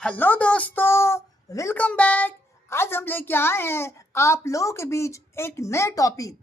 Hello दोस्तों, welcome back. आज हम लेके आए हैं आप लोगों के बीच एक नए टॉपिक।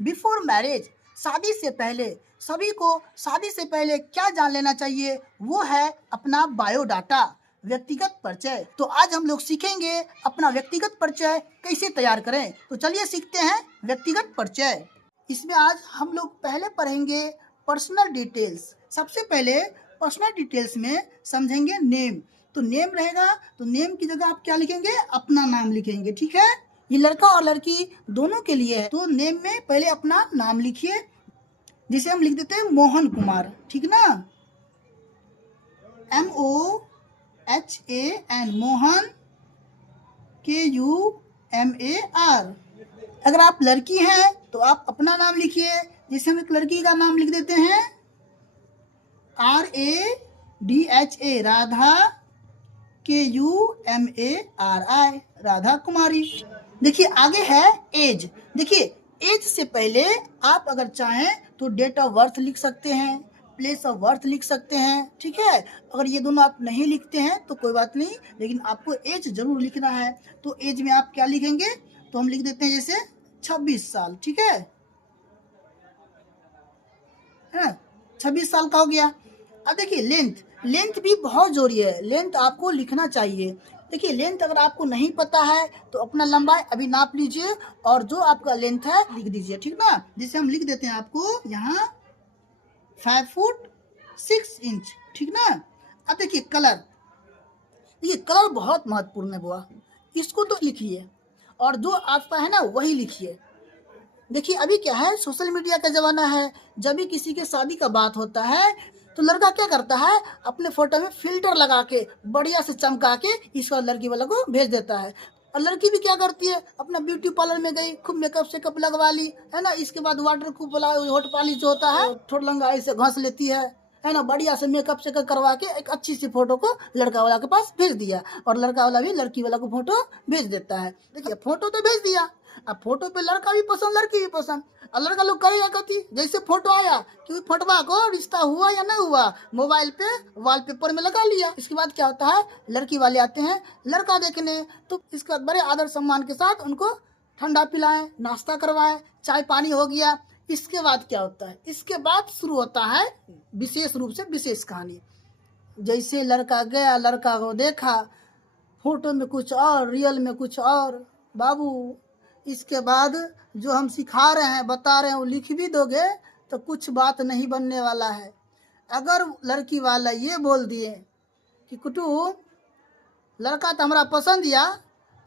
बिफोर मैरिज, शादी से पहले सभी को शादी से पहले क्या जान लेना चाहिए, वो है अपना बायोडाटा, व्यक्तिगत परिचय। तो आज हम लोग सीखेंगे अपना व्यक्तिगत परिचय कैसे तैयार करें। तो चलिए सीखते हैं व्यक्तिगत परिचय। इसमें आज हम लोग पहले पढ़ेंगे पर्सनल डिटेल्स। सबसे पहले पर्सनल डिटेल्स में समझेंगे नेम। तो नेम रहेगा, तो नेम की जगह आप क्या लिखेंगे, अपना नाम लिखेंगे। ठीक है, ये लड़का और लड़की दोनों के लिए है। तो नेम में पहले अपना नाम लिखिए, जिसे हम लिख देते हैं मोहन कुमार। ठीक ना, MOHAN, मोहन, KUMAR। अगर आप लड़की हैं तो आप अपना नाम लिखिए, जिसे हम एक लड़की का नाम लिख देते हैं RADHA, राधा, KUMARI, राधा कुमारी। देखिए आगे है एज। देखिए एज से पहले आप अगर चाहें तो डेट ऑफ बर्थ लिख सकते हैं, प्लेस ऑफ बर्थ लिख सकते हैं। ठीक है, अगर ये दोनों आप नहीं लिखते हैं तो कोई बात नहीं, लेकिन आपको एज जरूर लिखना है। तो एज में आप क्या लिखेंगे, तो हम लिख देते हैं जैसे 26 साल। ठीक है, 26 साल का हो गया। अब देखिए लेंथ भी बहुत जरूरी है, लेंथ आपको लिखना चाहिए। देखिए लेंथ अगर आपको नहीं पता है तो अपना लंबाई अभी नाप लीजिए और जो आपका लेंथ है लिख दीजिए। ठीक ना, जिसे हम लिख देते हैं आपको यहाँ 5 फुट 6 इंच। ठीक ना। अब देखिए कलर, देखिए कलर बहुत महत्वपूर्ण है बुआ, इसको तो लिखिए और जो आपका है ना वही लिखिए। देखिए अभी क्या है, सोशल मीडिया का ज़माना है। जब भी किसी के शादी का बात होता है तो लड़का क्या करता है, अपने फोटो में फिल्टर लगा के बढ़िया से चमका के इसको लड़की वाला को भेज देता है। और लड़की भी क्या करती है, अपना ब्यूटी पार्लर में गई, खूब मेकअप सेकअप लगवा ली, है ना। इसके बाद वाटर खूब वाला होट पालिश जो होता है थोड़ा लंगा से घस लेती है ना, बढ़िया से मेकअप सेकअप करवा के एक अच्छी सी फोटो को लड़का वाला के पास भेज दिया, और लड़का वाला भी लड़की वाला को फोटो भेज देता है। देखिए फोटो तो भेज दिया, अब फोटो पे लड़का भी पसंद लड़की भी पसंद। और लड़का लोग करेगा कथी, जैसे फोटो आया कि फोटोवा को रिश्ता हुआ या नहीं हुआ, मोबाइल पे वॉलपेपर में लगा लिया। इसके बाद क्या होता है, लड़की वाले आते हैं लड़का देखने, तो इसके बाद बड़े आदर सम्मान के साथ उनको ठंडा पिलाएं, नाश्ता करवाएं, चाय पानी हो गया। इसके बाद क्या होता है, इसके बाद शुरू होता है विशेष रूप से विशेष कहानी। जैसे लड़का गया, लड़का को देखा, फोटो में कुछ और रियल में कुछ और बाबू। इसके बाद जो हम सिखा रहे हैं बता रहे हैं वो लिख भी दोगे तो कुछ बात नहीं बनने वाला है। अगर लड़की वाला ये बोल दिए कि कुटुम लड़का तो हमारा पसंद या,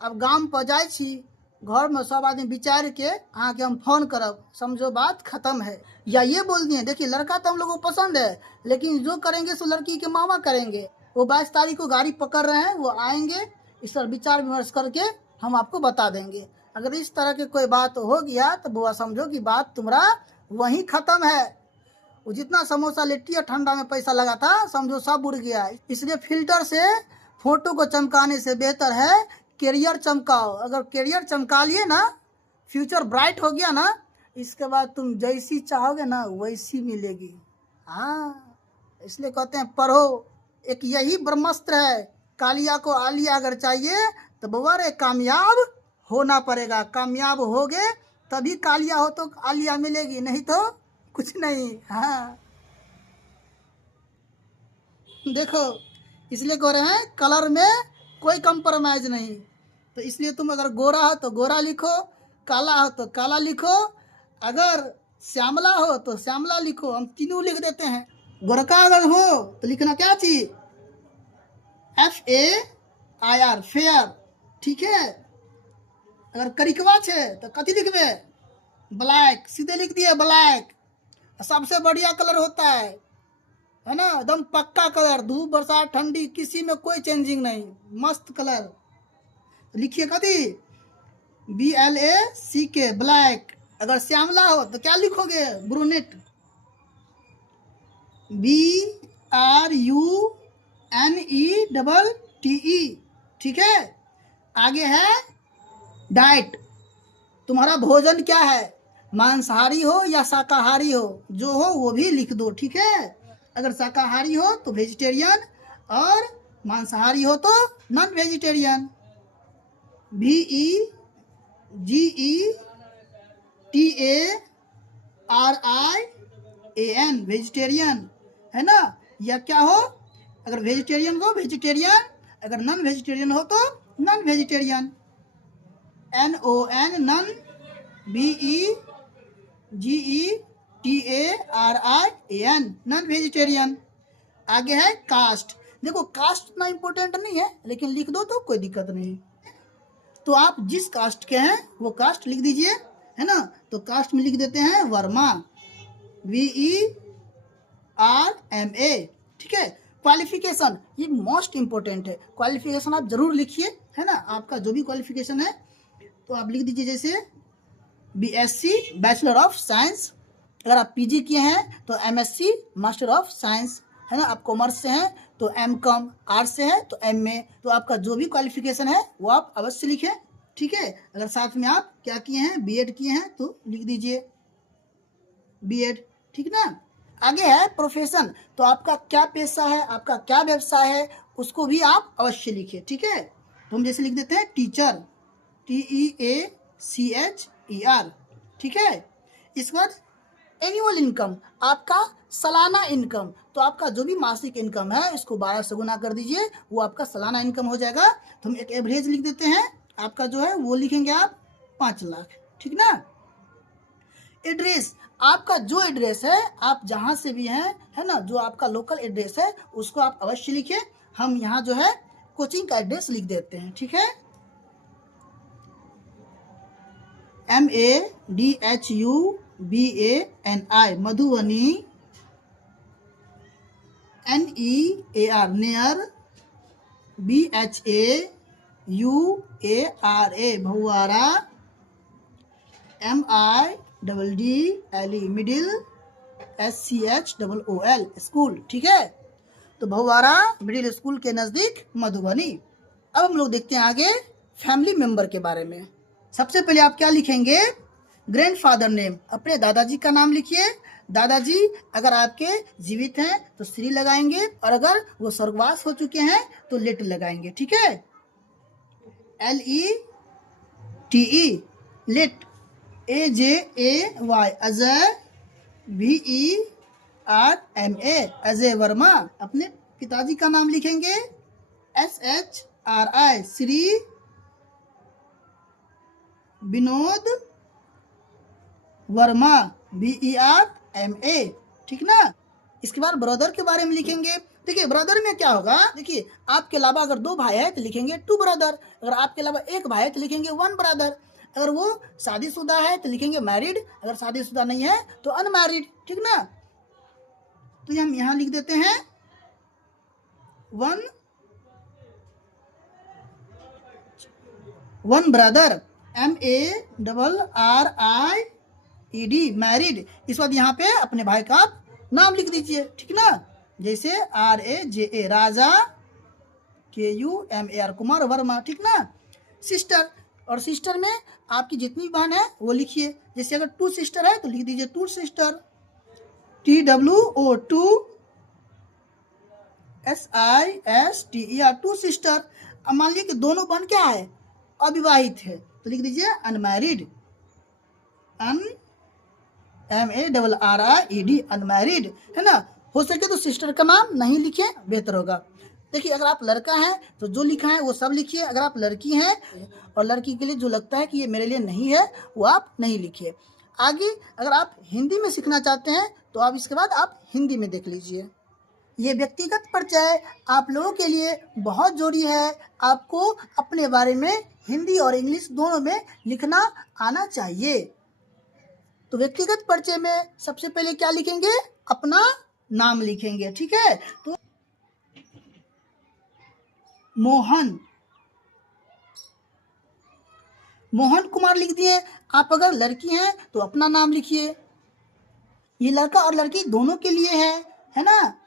अब गांव पर जाए छी, घर में सब आदमी विचार के अहाँ के हम फोन करब, समझो बात खत्म है। या ये बोल दिए देखिए लड़का तो हम लोगों को पसंद है, लेकिन जो करेंगे सो लड़की के मामा करेंगे। वो 22 तारीख को गाड़ी पकड़ रहे हैं, वो आएंगे, इस पर विचार विमर्श करके हम आपको बता देंगे। अगर इस तरह के कोई बात हो गया तो बुआ समझो कि बात तुम्हारा वहीं खत्म है। वो जितना समोसा लिट्टी और ठंडा में पैसा लगा था समझो सब उड़ गया। इसलिए फिल्टर से फोटो को चमकाने से बेहतर है कैरियर चमकाओ। अगर कैरियर चमका लिए ना, फ्यूचर ब्राइट हो गया ना, इसके बाद तुम जैसी चाहोगे ना वैसी मिलेगी। हाँ, इसलिए कहते हैं पढ़ो, एक यही ब्रह्मास्त्र है। कालिया को आलिया अगर चाहिए तो बुआ रे कामयाब होना पड़ेगा। कामयाब होगे तभी कालिया हो तो आलिया मिलेगी, नहीं तो कुछ नहीं। हाँ देखो, इसलिए कह रहे हैं कलर में कोई कंप्रोमाइज नहीं। तो इसलिए तुम अगर गोरा हो तो गोरा लिखो, काला हो तो काला लिखो, अगर श्यामला हो तो श्यामला लिखो। हम तीनों लिख देते हैं। गोरका अगर हो तो लिखना क्या चीज, FAIR, फेयर। ठीक है, अगर करिकवा छे तो कथी लिखबे, ब्लैक, सीधे लिख दिए ब्लैक। सबसे बढ़िया कलर होता है ना, एकदम पक्का कलर, धूप बरसात ठंडी किसी में कोई चेंजिंग नहीं, मस्त कलर। लिखिए कथी, BLACK, ब्लैक। अगर श्यामला हो तो क्या लिखोगे, ब्रूनेट, BRUNETTE। ठीक है, आगे है डाइट, तुम्हारा भोजन क्या है, मांसाहारी हो या शाकाहारी हो, जो हो वो भी लिख दो। ठीक है, अगर शाकाहारी हो तो वेजिटेरियन, और मांसाहारी हो तो नॉन वेजिटेरियन, VEGETARIAN वेजिटेरियन, है ना। या क्या हो, अगर वेजिटेरियन हो वेजिटेरियन, अगर नॉन वेजिटेरियन हो तो non vegetarian, NON non, VEGETARIAN non vegetarian. आगे है कास्ट। देखो कास्ट इतना इंपॉर्टेंट नहीं है, लेकिन लिख दो तो कोई दिक्कत नहीं। तो आप जिस कास्ट के हैं वो कास्ट लिख दीजिए, है ना। तो कास्ट में लिख देते हैं वर्मा, VERMA, ठीक है। क्वालिफिकेशन ये मोस्ट इंपॉर्टेंट है, क्वालिफिकेशन आप जरूर लिखिए, है ना। आपका जो भी क्वालिफिकेशन है तो आप लिख दीजिए, जैसे BSc बैचलर ऑफ साइंस, अगर आप PG किए हैं तो MSc मास्टर ऑफ साइंस, है ना। आप कॉमर्स से हैं तो MCOM, आर्ट्स से है तो MA। तो आपका जो भी क्वालिफिकेशन है वो आप अवश्य लिखें, ठीक है। अगर साथ में आप क्या किए हैं, B.Ed किए हैं तो लिख दीजिए B.Ed, ठीक ना। आगे है प्रोफेशन, तो आपका क्या पेशा है, आपका क्या व्यवसाय है, उसको भी आप अवश्य लिखिए, ठीक है। तो हम जैसे लिख देते हैं टीचर, TEACHER, ठीक है। इसके बाद एनुअल इनकम, आपका सालाना इनकम, तो आपका जो भी मासिक इनकम है इसको 12 से गुना कर दीजिए, वो आपका सालाना इनकम हो जाएगा। तो हम एक एवरेज लिख देते हैं, आपका जो है वो लिखेंगे आप 5 लाख, ठीक ना। एड्रेस, आपका जो एड्रेस है आप जहाँ से भी हैं, है ना, जो आपका लोकल एड्रेस है उसको आप अवश्य लिखिए। हम यहाँ जो है कोचिंग का एड्रेस लिख देते हैं, ठीक है। MADHUBANI Madhubani, NEAR near, BHAUARA भुआरा, MIDDLE middle, SCHOOL school, ठीक है। तो भुआरा मिडिल स्कूल के नज़दीक मधुबनी। अब हम लोग देखते हैं आगे फैमिली मेंबर के बारे में। सबसे पहले आप क्या लिखेंगे, ग्रैंडफादर नेम, अपने दादाजी का नाम लिखिए। दादाजी अगर आपके जीवित हैं तो श्री लगाएंगे, और अगर वो स्वर्गवास हो चुके हैं तो लेट लगाएंगे, ठीक है। LETE late, AJAY Ajay, VERMA Ajay Verma. अपने पिताजी का नाम लिखेंगे SHRI श्री विनोद वर्मा, BERMA, ठीक ना। इसके बाद ब्रदर के बारे में लिखेंगे। देखिए ब्रदर में क्या होगा, देखिए आपके अलावा अगर 2 भाई है तो लिखेंगे 2 ब्रदर, अगर आपके अलावा 1 भाई है तो लिखेंगे 1 ब्रदर, अगर वो शादीशुदा है तो लिखेंगे मैरिड, अगर शादीशुदा नहीं है तो अनमैरिड, ठीक ना। तो हम यहाँ लिख देते हैं 1 ब्रदर, MARRIED मैरिड। इस बाद यहाँ पे अपने भाई का आप नाम लिख दीजिए, ठीक ना। जैसे RAJA राजा, KUMAR कुमार वर्मा, ठीक ना। सिस्टर, और सिस्टर में आपकी जितनी बहन है वो लिखिए। जैसे अगर 2 सिस्टर है तो लिख दीजिए 2 सिस्टर, TWO 2 SISTER 2 सिस्टर। अब मान लीजिए कि दोनों बहन क्या है, अविवाहित है, तो लिख दीजिए अनमैरिड, MARRIED अनमैरिड, है ना। हो सके तो सिस्टर का नाम नहीं लिखे, बेहतर होगा। देखिए अगर आप लड़का हैं तो जो लिखा है वो सब लिखिए, अगर आप लड़की हैं और लड़की के लिए जो लगता है कि ये मेरे लिए नहीं है वो आप नहीं लिखिए। आगे अगर आप हिंदी में सीखना चाहते हैं तो आप इसके बाद आप हिंदी में देख लीजिए। ये व्यक्तिगत परिचय आप लोगों के लिए बहुत जरूरी है, आपको अपने बारे में हिंदी और इंग्लिश दोनों में लिखना आना चाहिए। तो व्यक्तिगत परिचय में सबसे पहले क्या लिखेंगे, अपना नाम लिखेंगे, ठीक है। तो मोहन कुमार लिख दिए। आप अगर लड़की हैं तो अपना नाम लिखिए, ये लड़का और लड़की दोनों के लिए है ना।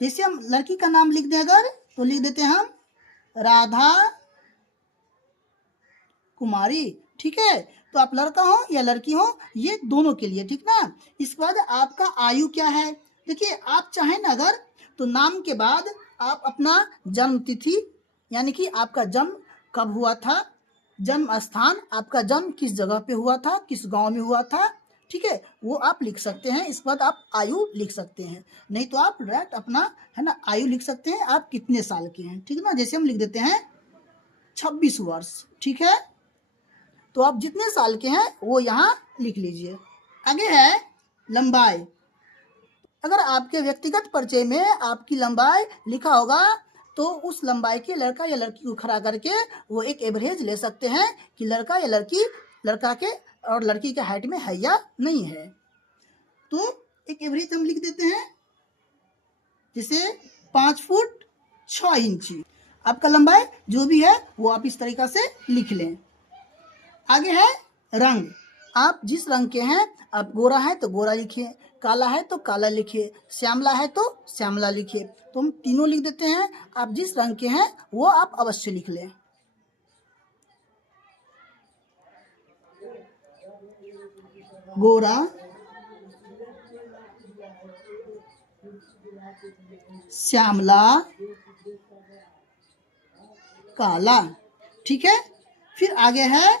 जैसे हम लड़की का नाम लिख दें अगर, तो लिख देते हैं हम राधा कुमारी, ठीक है। तो आप लड़का हो या लड़की हो ये दोनों के लिए, ठीक ना। इसके बाद आपका आयु क्या है, देखिए आप चाहें ना अगर तो नाम के बाद आप अपना जन्म तिथि, यानी कि आपका जन्म कब हुआ था, जन्म स्थान, आपका जन्म किस जगह पे हुआ था, किस गांव में हुआ था, ठीक है, वो आप लिख सकते हैं। इसके बाद आप आयु लिख सकते हैं, नहीं तो आप डायरेक्ट अपना है ना आयु लिख सकते हैं, आप कितने साल के हैं, ठीक है ना। जैसे हम लिख देते हैं 26 वर्ष, ठीक है। तो आप जितने साल के हैं वो यहाँ लिख लीजिए। आगे है लंबाई। अगर आपके व्यक्तिगत परिचय में आपकी लंबाई लिखा होगा तो उस लंबाई के लड़का या लड़की को खड़ा करके वो एक एवरेज ले सकते हैं कि लड़का या लड़की, लड़का के और लड़की के हाइट में है या नहीं है। तो एक एवरेज हम लिख देते हैं, जैसे 5 फुट 6 इंची आपका लंबाई जो भी है वो आप इस तरीका से लिख लें। आगे है रंग। आप जिस रंग के हैं, आप गोरा है तो गोरा लिखिए, काला है तो काला लिखिए, श्यामला है तो श्यामला लिखिए। तो हम तीनों लिख देते हैं। आप जिस रंग के हैं वो आप अवश्य लिख लें। गोरा, श्यामला, काला, ठीक है। फिर आगे है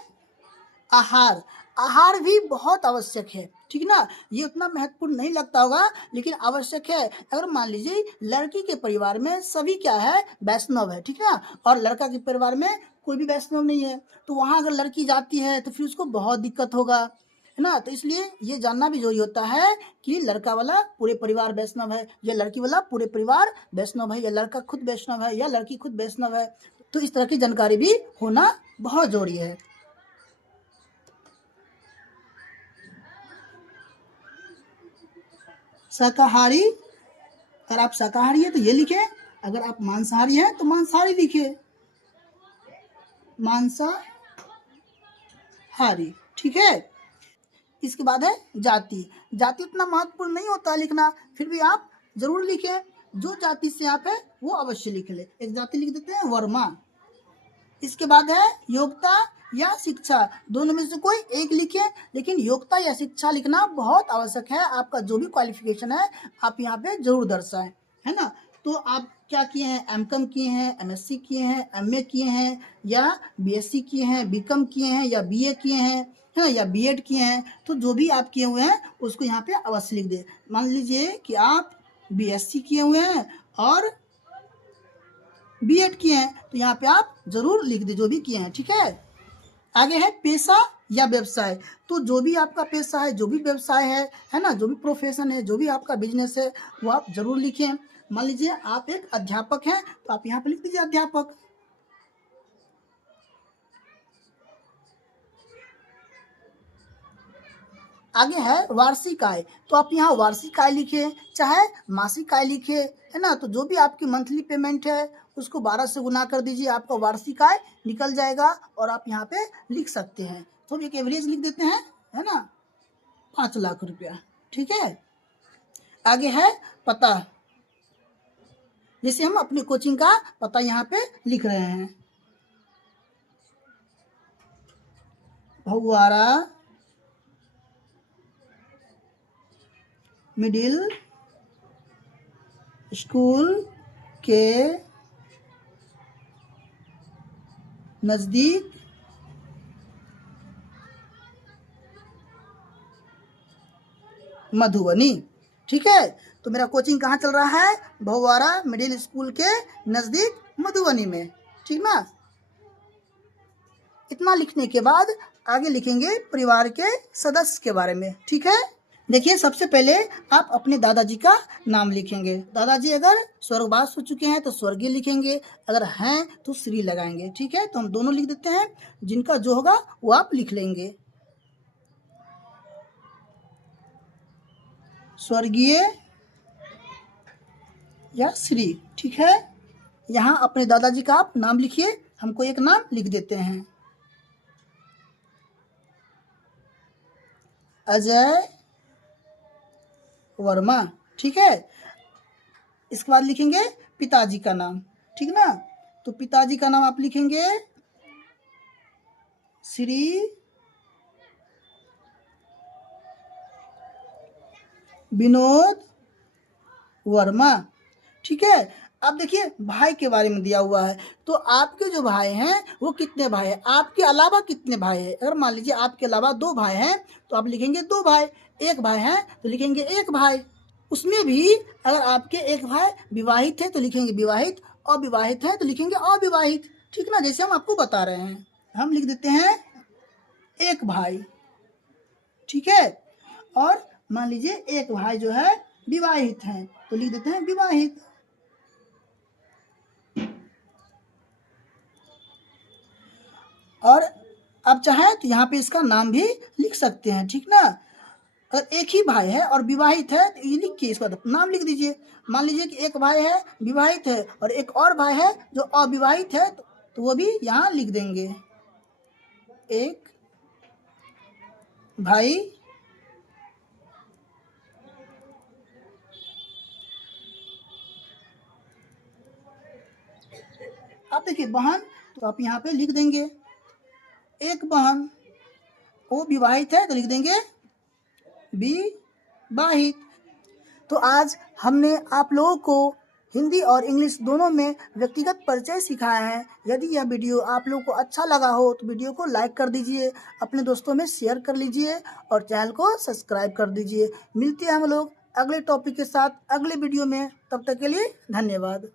आहार। आहार भी बहुत आवश्यक है, ठीक ना। ये उतना महत्वपूर्ण नहीं लगता होगा लेकिन आवश्यक है। अगर मान लीजिए लड़की के परिवार में सभी क्या है, वैष्णव है, ठीक ना, और लड़का के परिवार में कोई भी वैष्णव नहीं है, तो वहाँ अगर लड़की जाती है तो फिर उसको बहुत दिक्कत होगा, है ना। तो इसलिए ये जानना भी जरूरी होता है कि लड़का वाला पूरे परिवार वैष्णव है या लड़की वाला पूरे परिवार वैष्णव है, या लड़का खुद वैष्णव है या लड़की खुद वैष्णव है। तो इस तरह की जानकारी भी होना बहुत जरूरी है। शाकाहारी, अगर आप शाकाहारी है तो ये लिखे, अगर आप मांसाहारी हैं तो मांसाहारी लिखिए, मांसाहारी, ठीक है। इसके बाद है जाति। जाति उतना महत्वपूर्ण नहीं होता लिखना, फिर भी आप जरूर लिखें। जो जाति से आप है वो अवश्य लिख ले। एक जाति लिख देते हैं वर्मा। इसके बाद है योग्यता या शिक्षा, दोनों में से कोई एक लिखें, लेकिन योग्यता या शिक्षा लिखना बहुत आवश्यक है। आपका जो भी क्वालिफिकेशन है आप यहाँ पे जरूर दर्शाएं, है ना। तो आप क्या किए हैं, एमकॉम किए हैं, एमएससी किए हैं, एमए किए हैं, या बीएससी किए हैं, बीकॉम किए हैं, या बीए किए हैं, है ना, या बीएड किए हैं। तो जो भी आप किए हुए हैं उसको यहाँ पे अवश्य लिख दें। मान लीजिए कि आप बीएससी किए हुए हैं और बीएड किए हैं तो यहाँ पे आप जरूर लिख दें जो भी किए हैं, ठीक है। आगे है पेशा या व्यवसाय। तो जो भी आपका पेशा है, जो भी व्यवसाय है ना, जो भी प्रोफेशन है, जो भी आपका बिजनेस है वो आप जरूर लिखें। मान लीजिए आप एक अध्यापक हैं तो आप यहाँ पे लिख दीजिए अध्यापक। आगे है वार्षिक आय। तो आप यहाँ वार्षिक आय लिखिए, चाहे मासिक आय लिखिए, है ना। तो जो भी आपकी मंथली पेमेंट है उसको 12 से गुना कर दीजिए, आपका वार्षिक आय निकल जाएगा और आप यहाँ पे लिख सकते हैं। तो एक एवरेज लिख देते हैं, है ना, 5 लाख रुपया, ठीक है। आगे है पता। जैसे हम अपने कोचिंग का पता यहाँ पे लिख रहे हैं, भगवाड़ा मिडिल स्कूल के नज़दीक मधुबनी, ठीक है। तो मेरा कोचिंग कहाँ चल रहा है, भगवाड़ा मिडिल स्कूल के नज़दीक मधुबनी में, ठीक ना। इतना लिखने के बाद आगे लिखेंगे परिवार के सदस्य के बारे में, ठीक है। देखिए सबसे पहले आप अपने दादाजी का नाम लिखेंगे। दादाजी अगर स्वर्गवास हो चुके हैं तो स्वर्गीय लिखेंगे, अगर हैं तो श्री लगाएंगे, ठीक है। तो हम दोनों लिख देते हैं, जिनका जो होगा वो आप लिख लेंगे, स्वर्गीय या श्री, ठीक है। यहाँ अपने दादाजी का आप नाम लिखिए, हमको एक नाम लिख देते हैं, अजय वर्मा, ठीक है। इसके बाद लिखेंगे पिताजी का नाम, ठीक ना। तो पिताजी का नाम आप लिखेंगे श्री विनोद वर्मा, ठीक है। अब देखिए भाई के बारे में दिया हुआ है, तो आपके जो भाई हैं वो कितने भाई हैं, आपके अलावा कितने भाई हैं। अगर मान लीजिए आपके अलावा 2 भाई हैं तो आप लिखेंगे 2 भाई, 1 भाई है तो लिखेंगे 1 भाई। उसमें भी अगर आपके एक भाई विवाहित है तो लिखेंगे विवाहित, अविवाहित है तो लिखेंगे अविवाहित। ठीक ना, जैसे हम आपको बता रहे हैं। हम लिख देते हैं 1 भाई, ठीक है। और मान लीजिए एक भाई जो है विवाहित है तो लिख देते हैं विवाहित। और अब चाहे तो यहाँ पे इसका नाम भी लिख सकते हैं, ठीक ना। अगर एक ही भाई है और विवाहित है तो ये लिख के इसका नाम लिख दीजिए। मान लीजिए कि एक भाई है विवाहित है और एक और भाई है जो अविवाहित है, तो वो भी यहाँ लिख देंगे। एक भाई अब देखिए बहन, तो आप यहाँ पे लिख देंगे एक बहन। वो विवाहित है तो लिख देंगे विवाहित। तो आज हमने आप लोगों को हिंदी और इंग्लिश दोनों में व्यक्तिगत परिचय सिखाया है। यदि यह वीडियो आप लोगों को अच्छा लगा हो तो वीडियो को लाइक कर दीजिए, अपने दोस्तों में शेयर कर लीजिए और चैनल को सब्सक्राइब कर दीजिए। मिलते हैं हम लोग अगले टॉपिक के साथ अगले वीडियो में, तब तक के लिए धन्यवाद।